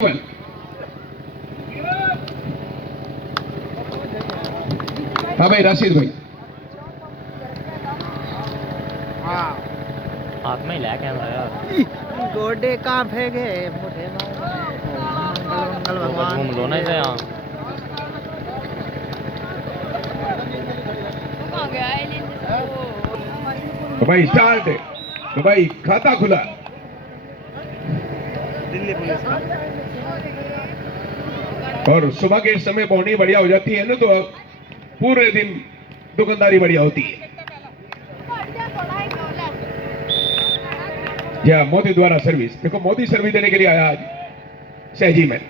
हाँ भाई राशिद भाई हाथ में ही ला कैमरा यार। गोडे कहाँ फेंके मोटे मंगल भगवान घूम लो ना इसे यहाँ। तो भाई स्टार्ट तो भाई खाता खुला। दिल्ली पुलिस का और सुबह के समय पौनी बढ़िया हो जाती है ना, तो पूरे दिन दुकानदारी बढ़िया होती है। या मोदी द्वारा सर्विस, देखो मोदी सर्विस देने के लिए आया आज सहजी में,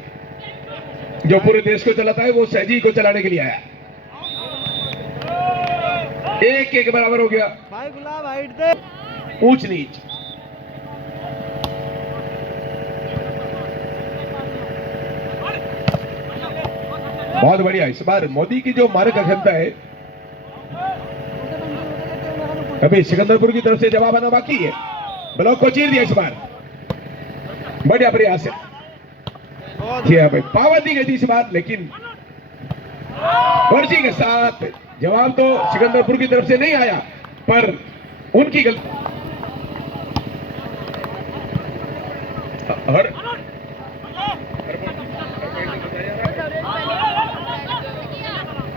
जो पूरे देश को चलाता है वो सहजी को चलाने के लिए आया। एक एक बराबर हो गया, भाई गुलाब हाइट दे, ऊंच नीच। बहुत बढ़िया, इस बार मोदी की जो मारक क्षमता है। अभी सिकंदरपुर की तरफ से जवाब आना बाकी है। ब्लॉक को चीर दिया इस बार, बढ़िया प्रयास है। भाई पावर दी गई थी इस बार, लेकिन वर्जी के साथ जवाब तो सिकंदरपुर की तरफ से नहीं आया, पर उनकी गलती।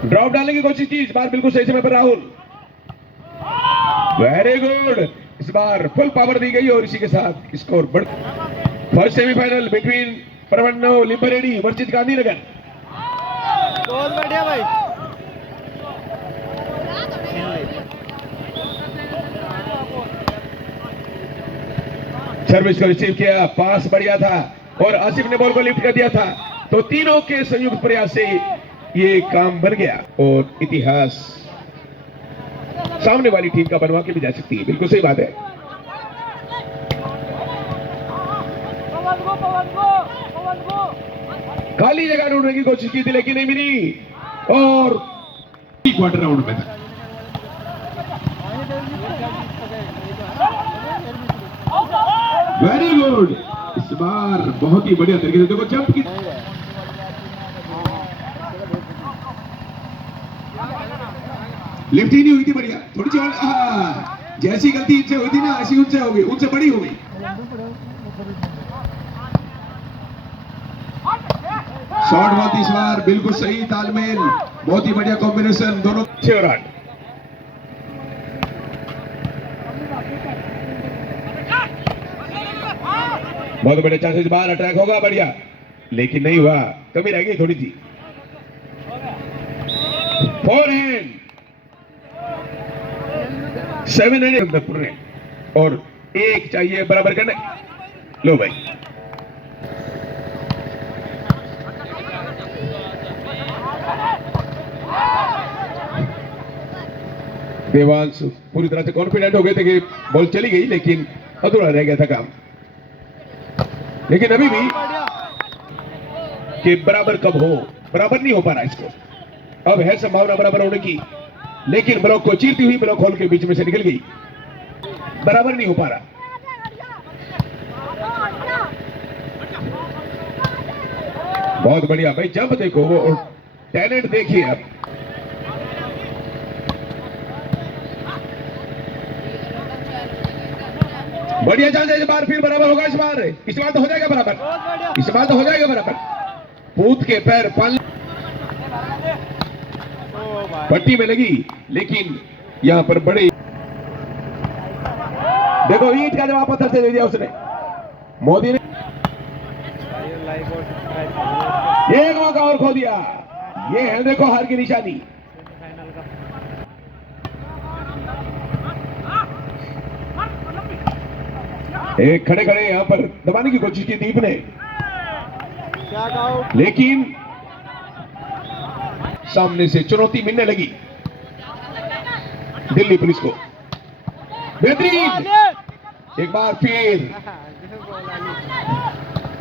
ड्रॉप डालने की कोशिश की इस बार, बिल्कुल सही समय पर राहुल। वेरी गुड, इस बार फुल पावर दी गई और इसी के साथ स्कोर बढ़। फर्स्ट सेमीफाइनल बिटवीन परवन्नो लिंबरेडी वर्सेस गांधीनगर। बहुत बढ़िया भाई। सर्विस को रिसीव किया, पास बढ़िया था और आसिफ ने बॉल को लिफ्ट कर दिया था, तो तीनों के संयुक्त प्रयास से ये काम बन गया और इतिहास सामने वाली टीम का बनवा के भी जा सकती है। बिल्कुल सही बात है। खाली जगह ढूंढने की कोशिश की थी लेकिन नहीं मिली और क्वार्टर राउंड में था। वेरी गुड, इस बार बहुत ही बढ़िया तरीके से देखो जंप की। लिफ्ट ही नहीं हुई थी, बढ़िया थोड़ी सी और। जैसी गलती इनसे हुई थी ना, ऐसी उनसे हो गई, उनसे बड़ी हो गई। शॉट बहुत इस बार बिल्कुल सही तालमेल, बहुत ही बढ़िया कॉम्बिनेशन दोनों। 6 रन, बहुत बड़े चांसेस, बाहर अटैक होगा बढ़िया, लेकिन नहीं हुआ, कमी रह गई थोड़ी सी। 4 हैंड 7 हैंड और एक चाहिए बराबर करने। लो भाई, देवांश पूरी तरह से कॉन्फिडेंट हो गए थे कि बॉल चली गई, लेकिन अधूरा रह गया था काम। लेकिन अभी भी कि बराबर कब हो, बराबर नहीं हो पा रहा इसको। अब है संभावना बराबर होने की, लेकिन ब्लॉक को चीरती हुई ब्लॉक होल के बीच में से निकल गई, बराबर नहीं हो पा रहा। बहुत बढ़िया भाई, जंप देखो, वो टैलेंट देखिए अब। बढ़िया चांस है, इस बार फिर बराबर होगा। इस बार तो हो जाएगा बराबर, इस बार तो हो जाएगा बराबर। पूत के पैर पाल पट्टी में लगी, लेकिन यहां पर बड़े देखो ईंट का जवाब पत्थर से दे दिया उसने, मोदी ने। एक मौका और खो दिया, ये है देखो हार की निशानी। एक खड़े खड़े यहां पर दबाने की कोशिश की दीप ने, लेकिन सामने से चुनौती मिलने लगी दिल्ली पुलिस को। बेहतरीन, एक बार फिर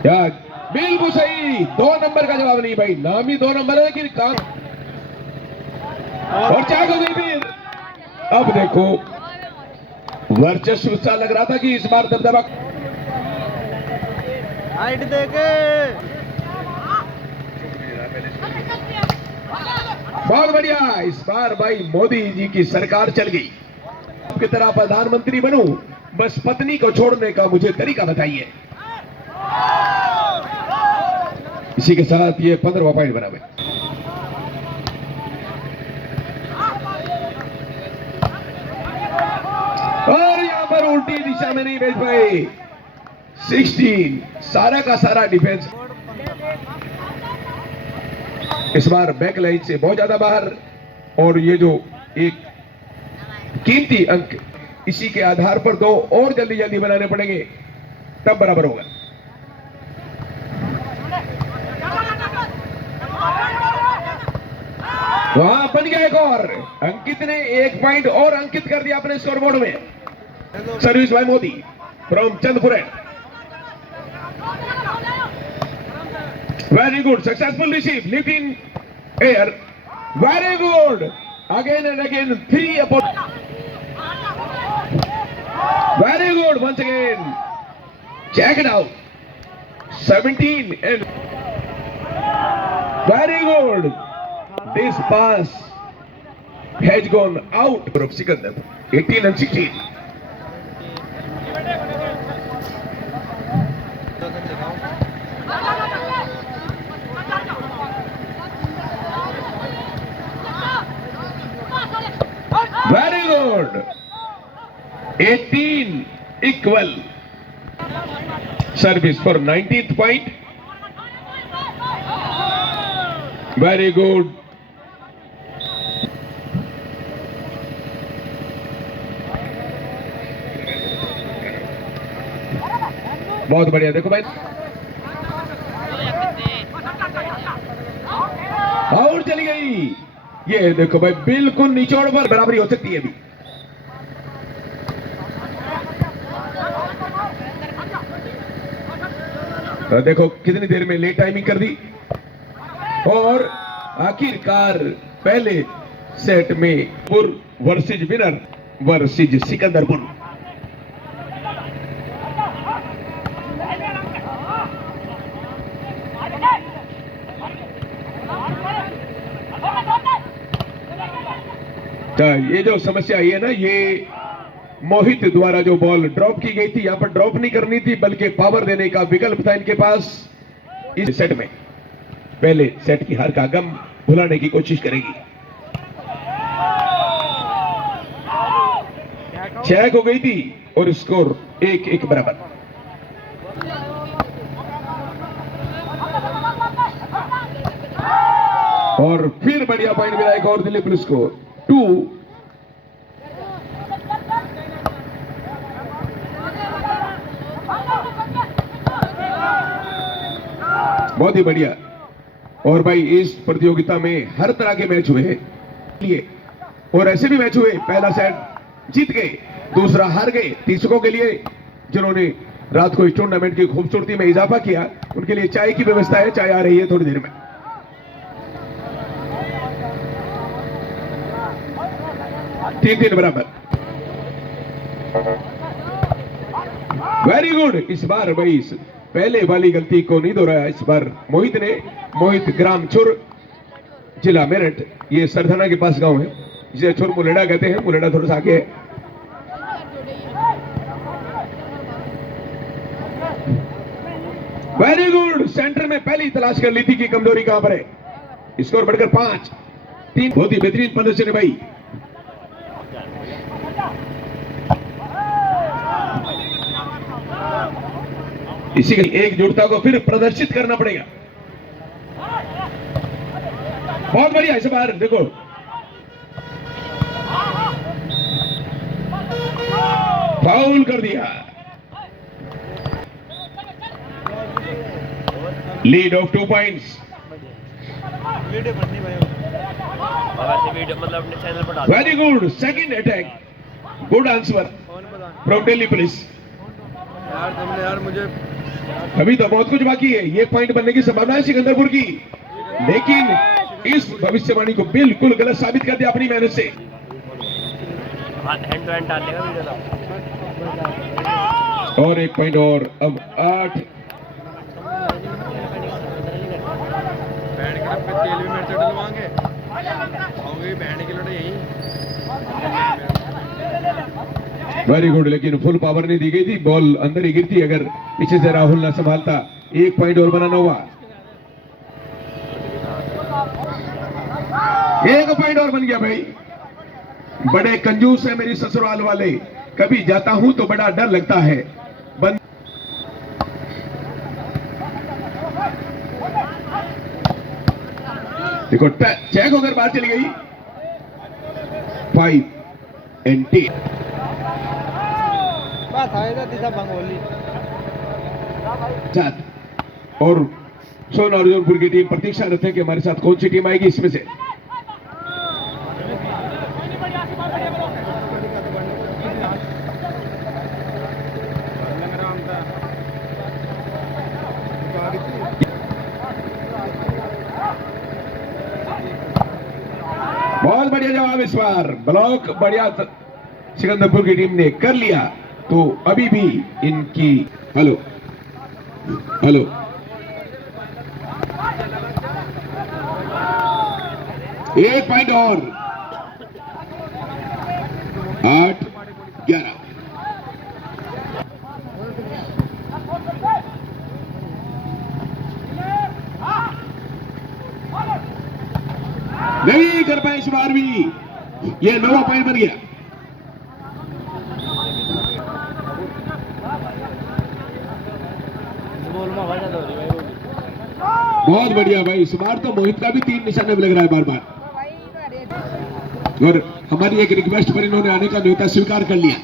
यार बिल्कुल सही, 2 नंबर का जवाब नहीं भाई, नाम ही 2 नंबर है लेकिन काम। और चार हो गई फिर। अब देखो वर्चस्व सा लग रहा था कि इस बार दबदबा। हाइट देके बहुत बढ़िया, इस बार भाई मोदी जी की सरकार चल गई। की तरह प्रधानमंत्री बनूं, बस पत्नी को छोड़ने का मुझे तरीका बताइए। इसी के साथ ये 15वां पॉइंट बना हुआ। और यहां पर उल्टी दिशा में नहीं भेज पाए। 16 सारा का सारा डिफेंस इस बार बैक लाइन से बहुत ज्यादा बाहर। और ये जो एक कीमती अंक, इसी के आधार पर 2 और जल्दी जल्दी बनाने पड़ेंगे, तब बराबर होगा। वहां बन गया एक और। अंकित ने 1 पॉइंट और अंकित कर दिया अपने स्कोरबोर्ड में। Service by Modi from Chandpur. Very good, successful receive, lift in air. Very good. Again and again, 3 upon. Very good, once again. Check it out. 17 and. Very good. This pass has gone out of Sikandar. 18 and 16. Very good. 18 equal. Service for 19th point. Very good. बहुत बढ़िया, देखो भाई और चली गई। ये देखो भाई, बिल्कुल निचोड़ पर बराबरी हो सकती है अभी। देखो कितनी देर में लेट टाइमिंग कर दी। और आखिरकार पहले सेट में पुर वर्सेज विनर वर्सेज सिकंदरपुर। ये जो समस्या आई है ना, ये मोहित द्वारा जो बॉल ड्रॉप की गई थी, यहां पर ड्रॉप नहीं करनी थी बल्कि पावर देने का विकल्प था इनके पास। इस सेट में पहले सेट की हार का गम भुलाने की कोशिश करेगी। चेक हो गई थी और स्कोर 1-1 बराबर। और फिर बढ़िया पॉइंट मिला एक और दिल्ली पुलिस को। 2 बहुत ही बढ़िया। और भाई इस प्रतियोगिता में हर तरह के मैच हुए हैं और ऐसे भी मैच हुए, पहला सेट जीत गए, दूसरा हार गए। दर्शकों के लिए जिन्होंने रात को इस टूर्नामेंट की खूबसूरती में इजाफा किया, उनके लिए चाय की व्यवस्था है, चाय आ रही है थोड़ी देर में। तीन बराबर। Very good. इस बार भाई पहले वाली गलती को नहीं दोहराया इस बार मोहित ने। मोहित ग्राम छुर, जिला मेरठ, ये सरथाना के पास गांव है, जिसे छुर मुलेडा कहते हैं। मुलेडा थोड़ा सा आगे है। Very good. सेंटर में पहली तलाश कर ली थी कि कमजोरी कहां पर है। स्कोर बढ़कर 5-3। बहुत ही बेहतरीन प्रदर्शन है भाई। इसी की एकजुटता को फिर प्रदर्शित करना पड़ेगा। बहुत बढ़िया। इस बार देखो फाउल कर दिया। Lead of 2 points. Very good. Second attack, good answer from Delhi police. यार तुमने यार मुझे अभी तो बहुत कुछ बाकी है। ये पॉइंट बनने की संभावना है सिकंदरपुर की, लेकिन इस भविष्यवाणी को बिल्कुल गलत साबित कर दिया अपनी मेहनत से। हैंड टू हैंड डालेगा वीडियो। और 1 पॉइंट और। अब 8। तेल भी मेरे से डलवाएंगे। हो गई बैंड की लड़ाई यही। वेरी गुड, लेकिन फुल पावर नहीं दी गई थी, बॉल अंदर ही गिरती अगर पीछे से राहुल ना संभालता। 1 पॉइंट और बनाना हुआ, 1 पॉइंट और बन गया भाई। बड़े कंजूस है मेरी ससुराल वाले, कभी जाता हूं तो बड़ा डर लगता है। बंद देखो चेक होकर बाहर चली गई। 5 and 10 साथ और सोन अर्जुनपुर की टीम प्रतीक्षा रहते हैं कि हमारे साथ कौन सी टीम आएगी इसमें से। बहुत बढ़िया जवाब इस बार, ब्लॉक बढ़िया सिकंदरपुर की टीम ने कर लिया। तो अभी भी इनकी हेलो हेलो 1 पॉइंट और 8-11। नहीं कर पाए इस बार भी, ये 9वां पॉइंट बन गया। बहुत बढ़िया भाई, इस बार तो मोहित का भी 3 निशाने में लग रहा है बार बार। और हमारी एक रिक्वेस्ट पर इन्होंने आने का न्योता स्वीकार कर लिया।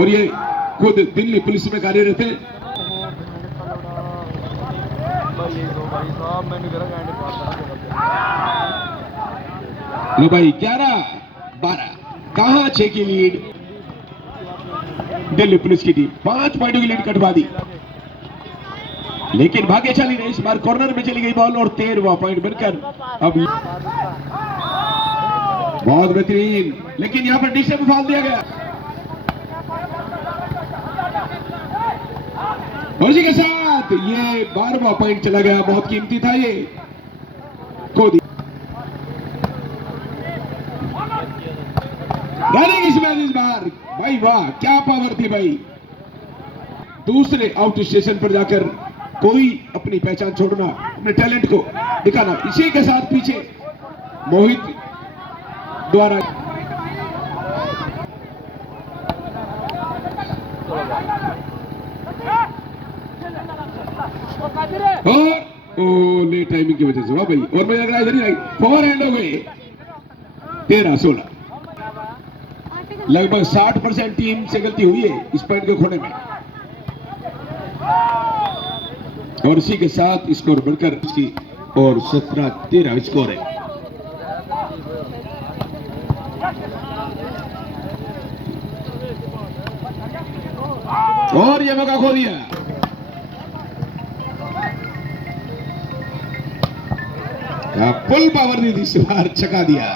और ये खुद दिल्ली पुलिस में कार्यरत है। लो भाई 11-12, कहां 6 की लीड दिल्ली पुलिस की टीम 5 पॉइंटों की लीड कटवा दी। लेकिन भाग्यशाली ने इस बार कॉर्नर में चली गई बॉल और 13वां पॉइंट बनकर अब बहुत बेहतरीन, लेकिन यहां पर डिश फाल दिया गया। और इसी के साथ ये 12वां पॉइंट चला गया, बहुत कीमती था ये कोदी। रनिंग इस बार भाई, वाह क्या पावर थी भाई। दूसरे आउट स्टेशन पर जाकर कोई अपनी पहचान छोड़ना, अपने टैलेंट को दिखाना। इसी के साथ पीछे मोहित द्वारा और लेट टाइमिंग की वजह से वाह भाई। और मुझे लग रहा है इधर ही आई 4 हैंड हो गए। 13-16, लगभग 60% टीम से गलती हुई है इस पॉइंट के खोने में। और इसी के साथ स्कोर बढ़कर इसकी और 17-13 स्कोर है। और ये मौका खो दिया। फुल पावर दी थी, इस बार छका दिया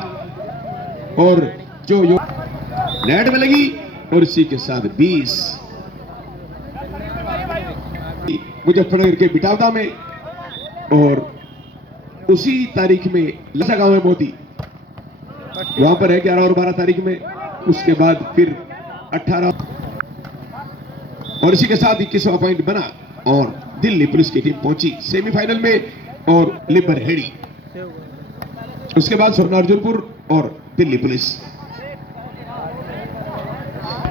और जो नेट में लगी। और इसी के साथ 20 मुजफ्फरनगर के बिटावदा में और उसी तारीख में लसा गांव में मोती वहां पर है 11 और 12 तारीख में। उसके बाद फिर 18 और इसी के साथ 21वां पॉइंट बना और दिल्ली पुलिस की टीम पहुंची सेमीफाइनल में और लिबर हेडी। उसके बाद स्वर्ण अर्जुनपुर और दिल्ली पुलिस।